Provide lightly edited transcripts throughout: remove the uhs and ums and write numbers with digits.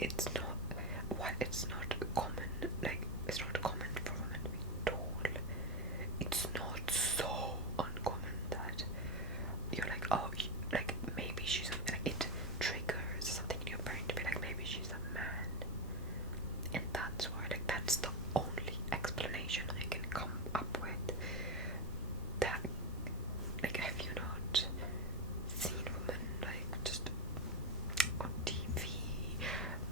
it's not, while it's not common, like, it's not common for women to be tall, it's not so uncommon that you're like, oh, like, maybe she's a, like, it triggers something in your brain to be like, maybe she's a man. And that's why, like, that's the only explanation I can come up with. That, like, have you not seen women, like, just on TV,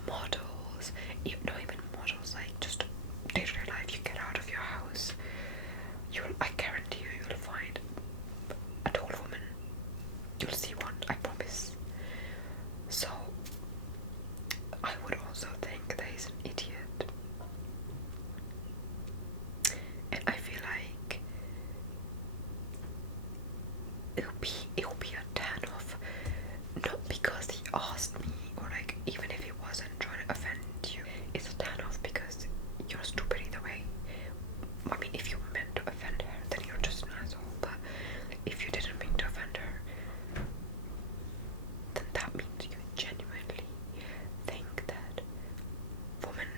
models, not even models, like, just day-to-day life, you get out of your house, I guarantee you'll find a tall woman. You'll see one, I promise. So, I would also think that he's an idiot. And I feel like it'll be a turn off, not because he asked me, or like, even if he wasn't trying to offend you, it's a turn off because you're stupid either way. I mean, if you meant to offend her, then you're just an asshole, but if you didn't mean to offend her, then that means you genuinely think that women,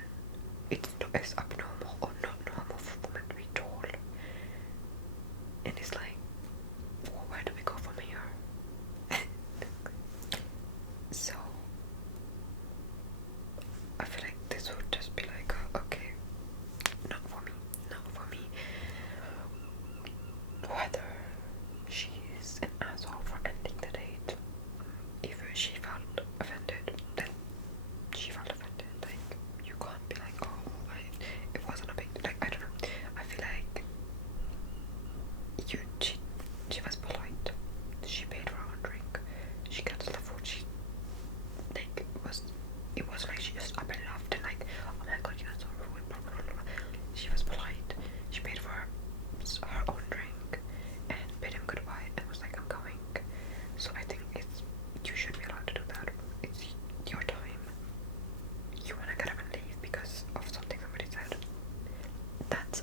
it's abnormal or not normal for women to be tall. And it's like, well, where do we go from here? So I feel like this would just be like, okay, not for me, not for me. Whether she is an asshole for ending the date, if she felt offended, then she felt offended. Like, you can't be like, oh, it wasn't a big, like, I don't know. I feel like she was polite. She paid for her own drink. She got the food. Like, it was like she just up and laughed and like, oh my god, you're so rude, blah, blah, blah, blah. She was polite. She paid for her own drink and bid him goodbye and was like, I'm going. So I think you should be allowed to do that. It's your time. You wanna get up and leave because of something somebody said.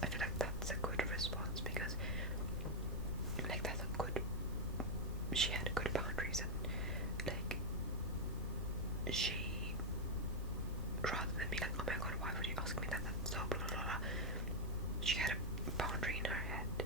I feel like that's a good response, because like, she had good boundaries, and like, she, rather than be like, oh my god, why would you ask me that, that's so blah blah blah, she had a boundary in her head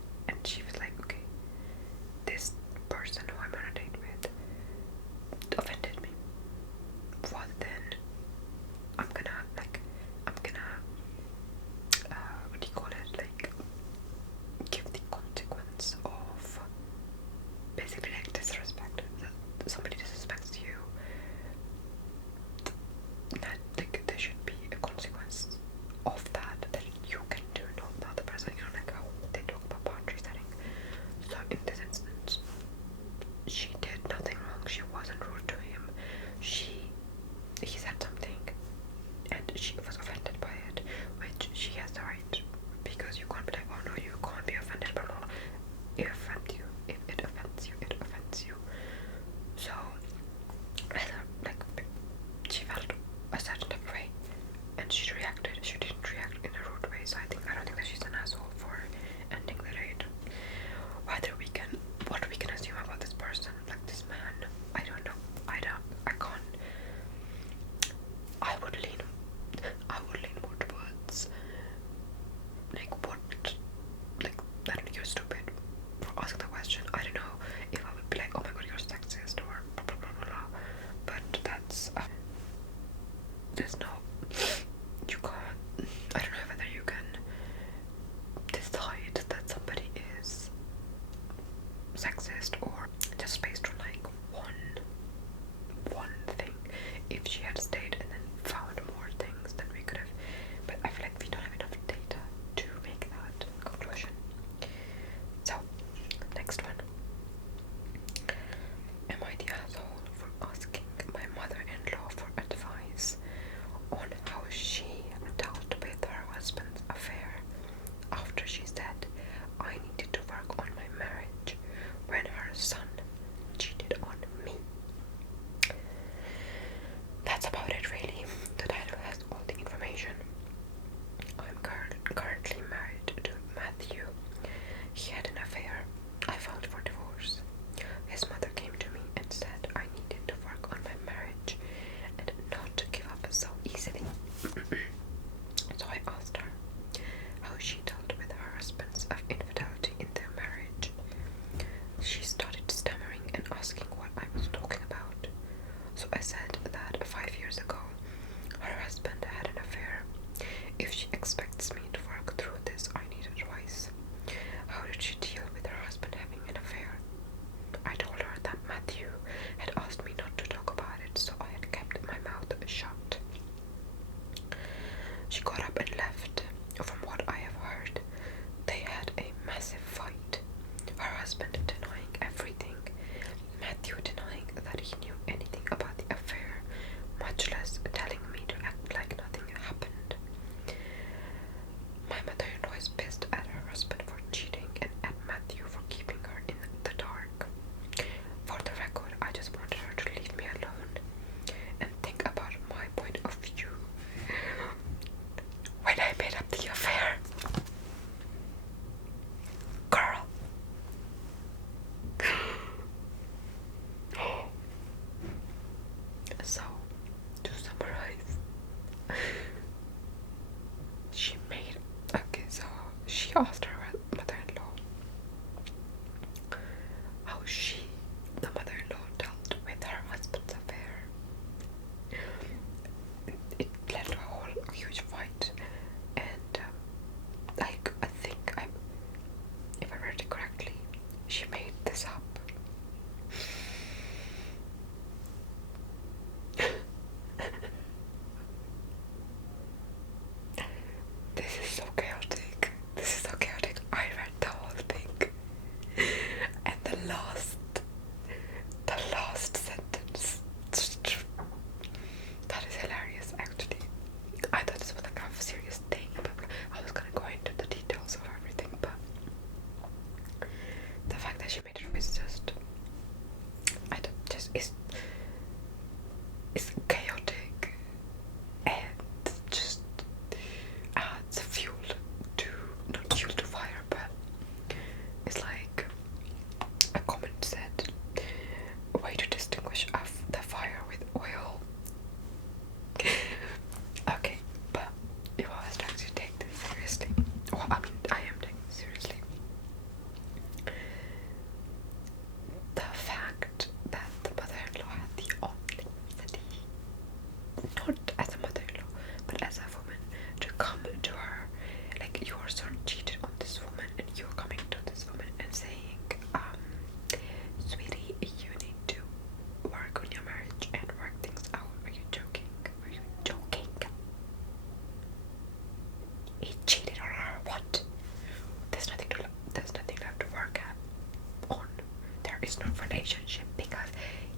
is not relationship because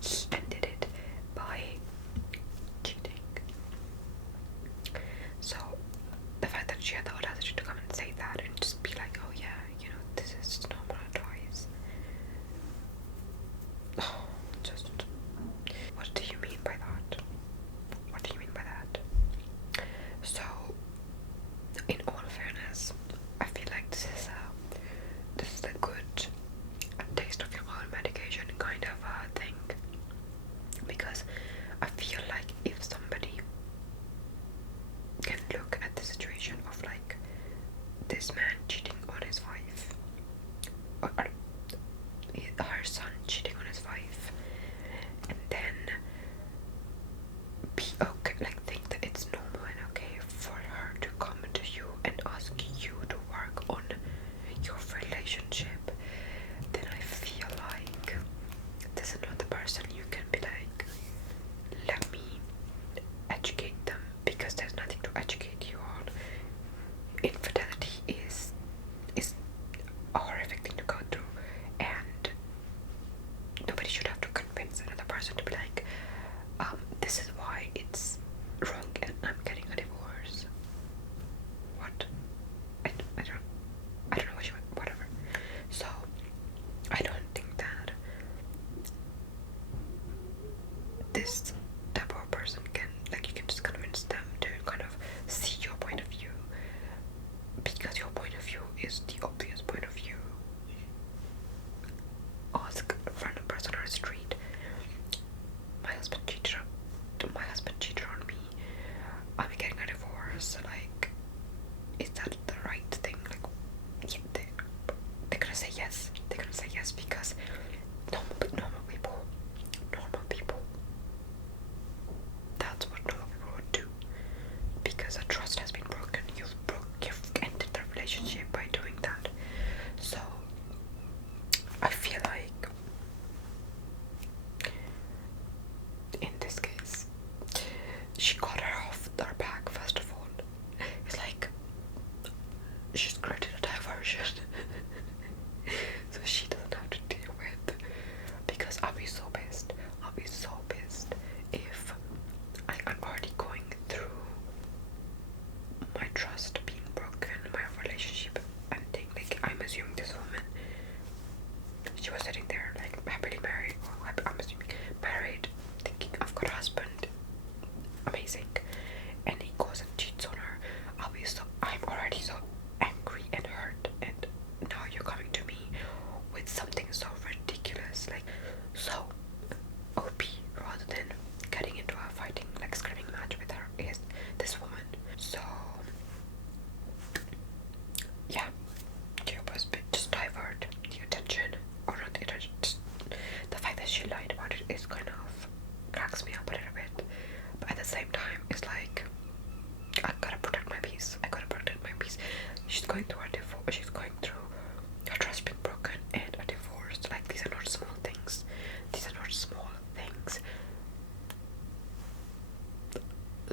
he ended it by cheating. So the fact that she had the audacity to come and say that and just be like, oh yeah, you know, this is normal advice. Just, what do you mean by that? What do you mean by that? So, in all fairness, I feel like this is a good taste of your own medication kind of thing, because I feel like if somebody can look at the situation of like this man cheating on his wife, or her son cheating on his wife, and then be okay, like think that it's normal and okay for her to come to you and ask you to work on your relationship, then I feel like this is not the person you can be like, let me educate them, because there's nothing to educate you on. Infidelity is a horrific thing to go through, and nobody should have to convince another person to be like, this is why it's wrong and I'm getting a divorce. What? I don't know what you want, whatever. So I don't think that this type of person can, like, you can just convince them to kind of see your point of view, because your point of view is the obvious point of view. Ask a random person on the street, my husband cheated on me, I'm getting a divorce, like, is that the right thing? Like, yeah, they're gonna say yes. They're gonna say yes because normal people, that's what normal people would do, because a trust has been broken. You've ended the relationship by doing that. So I feel like in this case, she got her off her back. First of all, it's like she's created a diversion so she doesn't have to deal with, because I'll be so pissed if I'm already going through my trust being broken, my relationship ending. Like, I'm assuming this woman, she was sitting there like happily married, or I'm assuming married, thinking I've got a husband, amazing, and he goes and cheats on her. I'm already so angry and hurt, and now you're coming to me with something so ridiculous, like so OP, rather than getting into a fighting, like screaming match with her, is this woman. So yeah, you was just divert the attention, or not the attention, just the fact that she lied about it is kind of cracks me up a little bit, but at the same time it's like, I gotta protect my peace. She's going through a divorce, she's going through her trust being broken and a divorce. Like, these are not small things.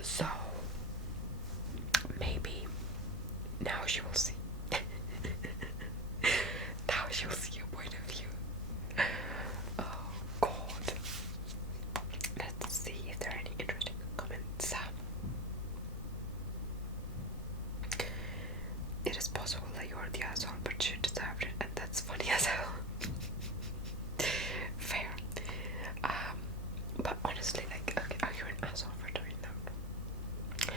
So maybe now she will see. Now she will see your point of view. Oh God. Let's see if there are any interesting comments. It is possible that you are the asshole, but you deserved it, and that's funny as hell. Fair. But honestly, like, okay, are you an asshole for doing that?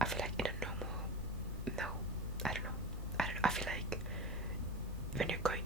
I feel like in a normal, no, I don't know. I feel like when you're going